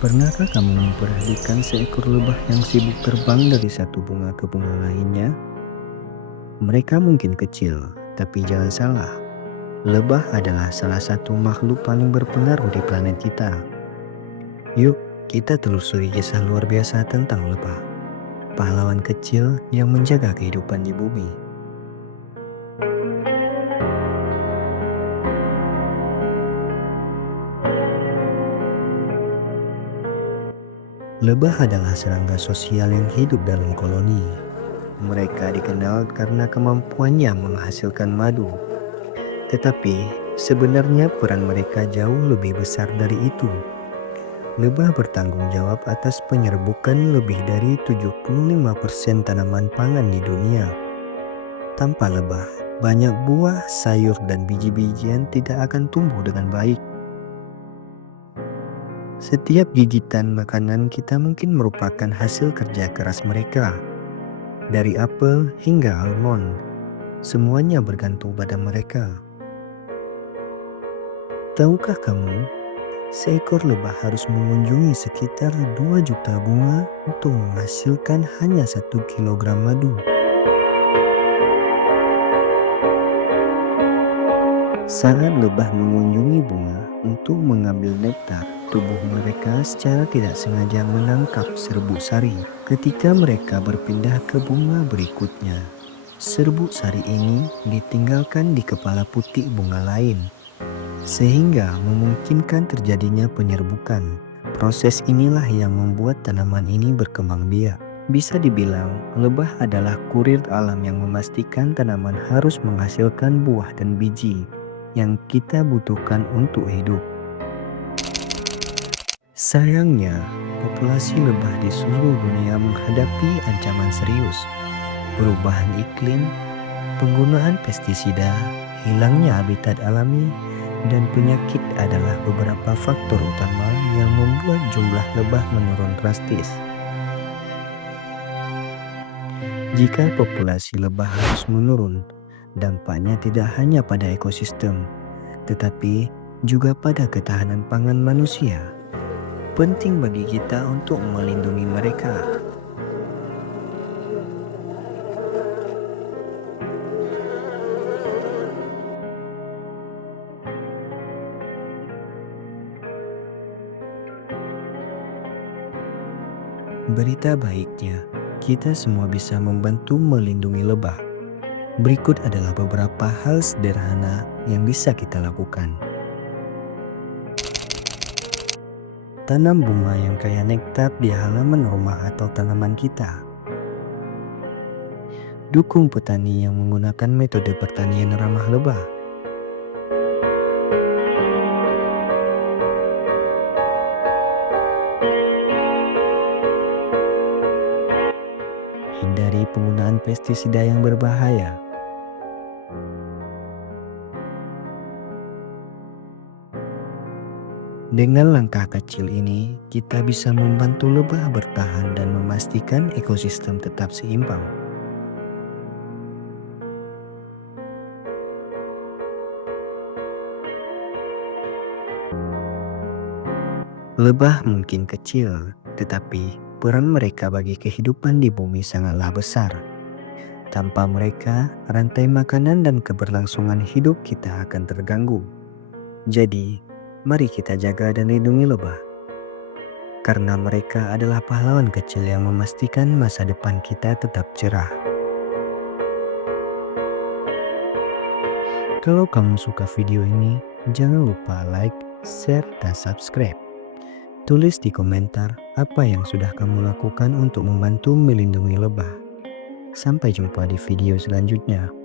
Pernahkah kamu memperhatikan seekor lebah yang sibuk terbang dari satu bunga ke bunga lainnya? Mereka mungkin kecil, tapi jangan salah. Lebah adalah salah satu makhluk paling berpengaruh di planet kita. Yuk, kita telusuri kisah luar biasa tentang lebah, pahlawan kecil yang menjaga kehidupan di bumi. Lebah adalah serangga sosial yang hidup dalam koloni. Mereka dikenal karena kemampuannya menghasilkan madu. Tetapi sebenarnya peran mereka jauh lebih besar dari itu. Lebah bertanggung jawab atas penyerbukan lebih dari 75% tanaman pangan di dunia. Tanpa lebah, banyak buah, sayur, dan biji-bijian tidak akan tumbuh dengan baik. Setiap gigitan makanan kita mungkin merupakan hasil kerja keras mereka. Dari apel hingga almond, semuanya bergantung pada mereka. Tahukah kamu, seekor lebah harus mengunjungi sekitar 2 juta bunga untuk menghasilkan hanya 1 kilogram madu. Saat lebah mengunjungi bunga untuk mengambil nektar, tubuh mereka secara tidak sengaja menangkap serbuk sari. Ketika mereka berpindah ke bunga berikutnya, serbuk sari ini ditinggalkan di kepala putik bunga lain, sehingga memungkinkan terjadinya penyerbukan. Proses inilah yang membuat tanaman ini berkembang biak. Bisa dibilang, lebah adalah kurir alam yang memastikan tanaman harus menghasilkan buah dan biji yang kita butuhkan untuk hidup. Sayangnya, populasi lebah di seluruh dunia menghadapi ancaman serius. Perubahan iklim, penggunaan pestisida, hilangnya habitat alami, dan penyakit adalah beberapa faktor utama yang membuat jumlah lebah menurun drastis. Jika populasi lebah harus menurun, dampaknya tidak hanya pada ekosistem, tetapi juga pada ketahanan pangan manusia. Penting bagi kita untuk melindungi mereka. Berita baiknya, kita semua bisa membantu melindungi lebah. Berikut adalah beberapa hal sederhana yang bisa kita lakukan. Tanam bunga yang kaya nektar di halaman rumah atau tanaman kita. Dukung petani yang menggunakan metode pertanian ramah lebah. Hindari penggunaan pestisida yang berbahaya. Dengan langkah kecil ini, kita bisa membantu lebah bertahan dan memastikan ekosistem tetap seimbang. Lebah mungkin kecil, tetapi peran mereka bagi kehidupan di bumi sangatlah besar. Tanpa mereka, rantai makanan dan keberlangsungan hidup kita akan terganggu. Jadi, mari kita jaga dan lindungi lebah. Karena mereka adalah pahlawan kecil yang memastikan masa depan kita tetap cerah. Kalau kamu suka video ini, jangan lupa like, share, dan subscribe. Tulis di komentar apa yang sudah kamu lakukan untuk membantu melindungi lebah. Sampai jumpa di video selanjutnya.